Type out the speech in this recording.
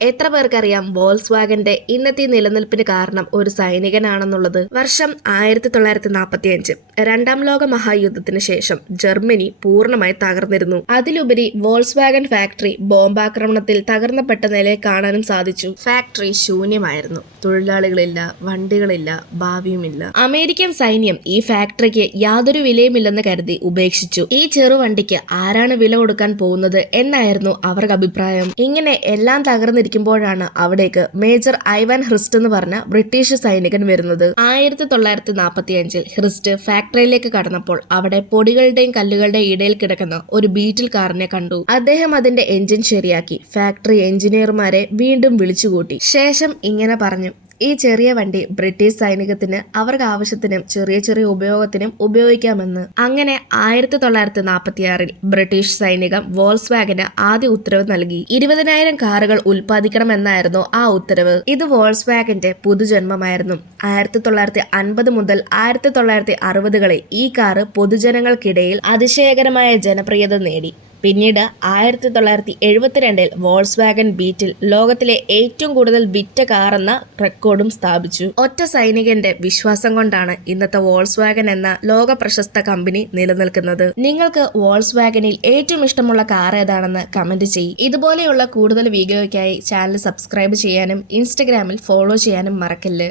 എത്ര പേർക്കറിയാം വോൾസ് വാഗന്റെ ഇന്നത്തെ നിലനിൽപ്പിന് കാരണം ഒരു സൈനികനാണെന്നുള്ളത്? വർഷം 1945. രണ്ടാം ലോക മഹായുദ്ധത്തിന് ശേഷം ജർമ്മനി പൂർണ്ണമായി തകർന്നിരുന്നു. അതിലുപരി വോൾസ് വാഗൻ ഫാക്ടറി ബോംബാക്രമണത്തിൽ തകർന്നപ്പെട്ട നിലയിൽ കാണാനും സാധിച്ചു. ഫാക്ടറി ശൂന്യമായിരുന്നു. തൊഴിലാളികളില്ല, വണ്ടികളില്ല, ഭാവിയുമില്ല. അമേരിക്കൻ സൈന്യം ഈ ഫാക്ടറിക്ക് യാതൊരു വിലയുമില്ലെന്ന് കരുതി ഉപേക്ഷിച്ചു. ഈ ചെറുവണ്ടിക്ക് ആരാണ് വില കൊടുക്കാൻ പോകുന്നത് എന്നായിരുന്നു അവർക്ക് അഭിപ്രായം. ഇങ്ങനെ എല്ലാം തകർന്നിരിക്കുമ്പോഴാണ് അവിടേക്ക് മേജർ ഐവാൻ ഹ്രിസ്റ്റ് എന്ന് പറഞ്ഞ ബ്രിട്ടീഷ് സൈനികൻ വരുന്നത്. 1945 ഹ്രിസ്റ്റ് ഫാക്ടറിയിലേക്ക് കടന്നപ്പോൾ അവിടെ പൊടികളുടെയും കല്ലുകളുടെയും ഇടയിൽ കിടക്കുന്ന ഒരു ബീറ്റിൽ കാറിനെ കണ്ടു. അദ്ദേഹം അതിന്റെ എഞ്ചിൻ ശരിയാക്കി ഫാക്ടറി എഞ്ചിനീയർമാരെ വീണ്ടും വിളിച്ചുകൂട്ടി. ശേഷം ഇങ്ങനെ പറഞ്ഞു: ഈ ചെറിയ വണ്ടി ബ്രിട്ടീഷ് സൈനികത്തിന് അവർക്ക് ആവശ്യത്തിനും ചെറിയ ചെറിയ ഉപയോഗത്തിനും ഉപയോഗിക്കാമെന്ന്. അങ്ങനെ 1946 ബ്രിട്ടീഷ് സൈനികം വോൾസ് വാഗന് ആദ്യ ഉത്തരവ് നൽകി. 20,000 കാറുകൾ ഉൽപ്പാദിക്കണമെന്നായിരുന്നു ആ ഉത്തരവ്. ഇത് വോൾസ് വാഗന്റെ പുതുജന്മമായിരുന്നു. 1950 മുതൽ 1960കളിൽ ഈ കാറ് പൊതുജനങ്ങൾക്കിടയിൽ അതിശയകരമായ ജനപ്രിയത നേടി. പിന്നീട് 1972 വോൾസ് വാഗൻ ബീറ്റിൽ ലോകത്തിലെ ഏറ്റവും കൂടുതൽ വിറ്റ കാർ എന്ന റെക്കോർഡും സ്ഥാപിച്ചു. ഒറ്റ സൈനികന്റെ വിശ്വാസം കൊണ്ടാണ് ഇന്നത്തെ വോൾസ് വാഗൻ എന്ന ലോക പ്രശസ്ത കമ്പനി നിലനിൽക്കുന്നത്. നിങ്ങൾക്ക് വോൾസ് വാഗനിൽ ഏറ്റവും ഇഷ്ടമുള്ള കാർ ഏതാണെന്ന് കമന്റ് ചെയ്യും. ഇതുപോലെയുള്ള കൂടുതൽ വീഡിയോയ്ക്കായി ചാനൽ സബ്സ്ക്രൈബ് ചെയ്യാനും ഇൻസ്റ്റഗ്രാമിൽ ഫോളോ ചെയ്യാനും മറക്കല്ല്.